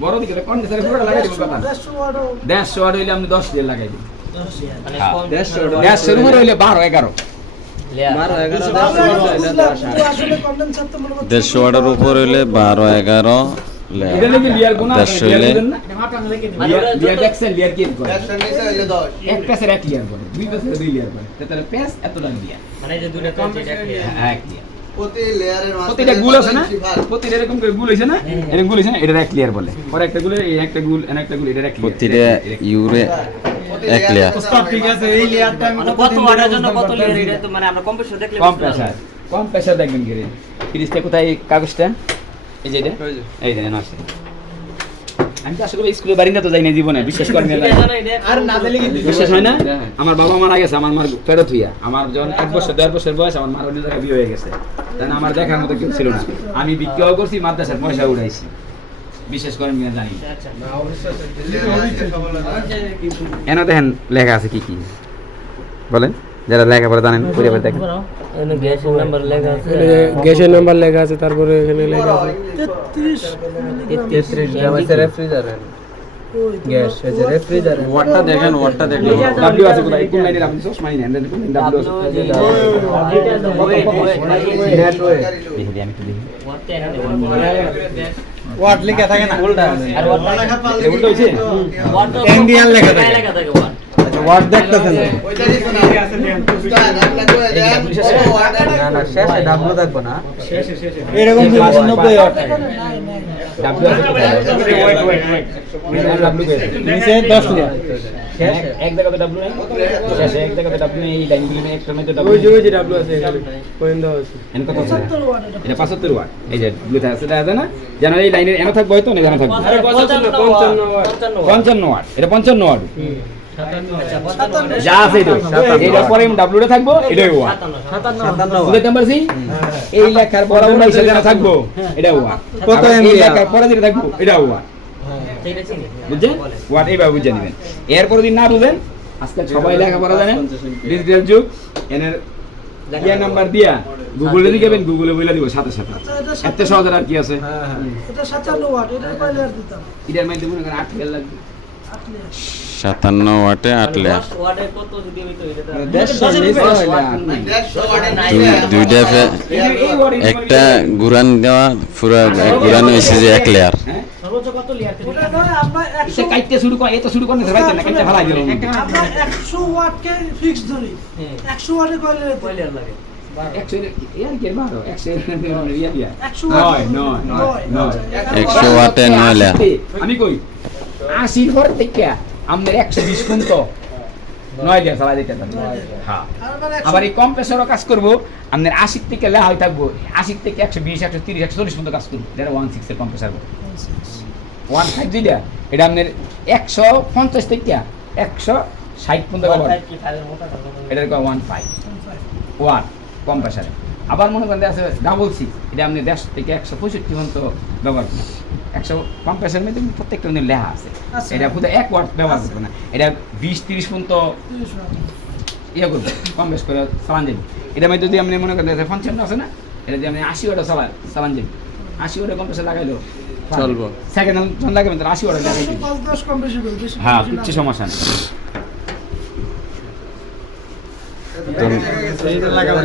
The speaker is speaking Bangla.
বড় দিকে কন্ডেন্সারে পুরো লাগাই দিব কথা 150 ওয়াট হইলে আপনি 10 রিয়াল লাগাই দিন 150 এর উপরে হইলে 12 11 150 ওয়াটের উপর হইলে 12 11 এটা নাকি লিয়ার গুণা লিয়ার দেখছেন লিয়ার কি করে এক পেসের এক লিয়ার করে দুই পেসের দুই লিয়ার করে তাহলে পেস এত লাগ লিয়ার মানে যে দুটো কম এক লিয়ার হ্যাঁ এক লিয়ার প্রতিটা গুল আছে না প্রতিটা এরকম করে গুল হইছে না এরকম গুল হইছে না এটা এক লিয়ার বলে পরে একটা গুলে এই একটা গুল এর একটা গুল এটা এক লিয়ার প্রতিটা ইউরে এক লেয়ার স্টপ ঠিক আছে এই লেয়ারটা আমি কত ওয়াটের জন্য কত লিয়ার এটা তো মানে আমরা কম্প্রেসর দেখলে কম প্রেসার দেখবেন কি রে ফ্রিজটা কোথায় কাগজটা এই যে এটা এই যে না আছে আমি তো আসলে স্কুলে বাড়ি না তো যাই না জীবনে বিশ্বাস করেন আর না দিলে কিন্তু বিশ্বাস হয় না আমার বাবা মারা গেছে আমার মার ফেরত হইয়া আমার যখন 1 বছর 1.5 বছর বয়স আমার মার অন্য জায়গায় বিয়ে হয়ে গেছে তাই না আমার দেখার মতো কেউ ছিল না আমি বিক্রিও করছি মাদ্রাসার পয়সা উড়াইছি বিশ্বাস করেন কিনা জানি না অবশ্যই এনে দেখেন লেখা আছে কি কি বলেন যারা লেখাপড়া জানেন পড়ে দেখেন এখানে গ্যাসের নাম্বার লেখা আছে গ্যাসের নাম্বার লেখা আছে তারপরে এখানে লেখা আছে 33 গ্রাম আছে রেফ্রিজারেটর গ্যাস আছে রেফ্রিজারেটর ওয়াটটা দেখেন ডাব্লিউ আছে কোথায় কোন লাইনে আপনি চশমা নেন দেন কোন ডাব্লিউ আছে দেখি আমি তো দেখি ওয়াট লেখা থাকে না উল্টা আর ওয়াট লেখা এটা উল্টো হইছে ওয়াট তো ইন্ডিয়ান লেখা থাকে ওয়াট আচ্ছা ওয়াট দেখতেছেন না না শেষে ডাবল দেখবো না এরকম 90 ওয়াট ডাব্লিউ আছে কোথায় ডাব্লিউ নিচে 10 লিটার এক জায়গাতে ডাব্লিউ নাই শেষে এক জায়গাতে ডাব্লিউ এই লাইনগুলো নেই একটা মধ্যে ওই ডাব্লিউ যে ডাব্লিউ আছে এখানে পয়েন্ট দাও আছে এন কত আছে এটা 75 ওয়াট এই যে ব্লুটা আছে এটা না জানো এই লাইনের এনে থাকবে হয়তো না জানা থাকবে আরে 55 ওয়াট 55 ওয়াট এটা 55 ওয়াট যা আছে এটা এটা পরে ডাব্লিউ টা থাকবো এটাই ওয়াট 57 বুঝতে পারছি এই লেখার বরাবর নাই সেটা জানা থাকবো এটা ওয়াট কত এই এমপি লেখার পরে যেটা থাকবো এটা ওয়াট বুঝছেন ওয়াট এইভাবে বুঝে নেবেন এরপর যদি না বুঝেন আজকে সবাই লেখাপড়া জানেন ডিজিটাল যুগ এনের ইয়া নাম্বার দিয়া গুগলে দিবেন গুগলে বইলা দিব সাথে সাথে এত সহজ আর কি আছে এটা 57 ওয়াট এটা কয় লেয়ার দিতাম এটার মধ্যে মনে করেন 8 লেয়ার লাগবে 57 ওয়াটে 8 লেয়ার ওয়াটে কত যদি হইতো এটা দুইটা একটা গুরান দেওয়া পুরো গুরান হইছে যে 1 লেয়ার সর্বোচ্চ কত লিয়ার ওটা নয় আমরা এটা কাইতে শুরু করে এত শুরু করতে ভাই না কাইতে ফেলাই দিল আমরা 100 ওয়াটকে ফিক্স ধরি 100 ওয়াটে কয় লেয়ার কয় লিয়ার লাগে 100 ইয়ার কি বারো 100 ইয়া দিয়া 100 ওয়াট নয় 100 ওয়াটে 9 লেয়ার আমি কই 80 পর থেকে আমাদের 120 কোন তো 9 দিয়া চালা দিতে পারবে হ্যাঁ আবার এই কম্প্রেসরও কাজ করব আমাদের 80 থেকে লা হই থাকবো 80 থেকে 120 130 140 পর্যন্ত কাজ করব এটা 16 এর কম্প্রেসর 15 যেটা এটা আমাদের 150 থেকে 160 পর্যন্ত ব্যবহার এটার কয় 15 ওয়াট কম্প্রেসর আবার মনে করেন আছে ডাবল সিক্স এটা আমাদের 100 থেকে 165 পর্যন্ত ব্যবহার করি 100 কম্প্রেসর মধ্যে প্রত্যেকটা লেখা আছে এটা শুধু 1 ওয়াট ব্যবহার করবে না এটা 20-30 পর্যন্ত ইয়ে করবে কম্প্রেস করে চালান যাবে এটা মধ্যে যদি আপনি মনে করেন 55 আছে না এটা যদি আপনি 80 ওয়াট চালান যাবে 80 ওয়াটের কম্প্রেসর লাগাইলো চলবো সেকেন্ড হ্যান্ড লাগাবেন 80 ওয়াট লাগাই 5-10 কম্প্রেসিবল বেশি হ্যাঁ কিছু সমস্যা নেই এইটা লাগাবেন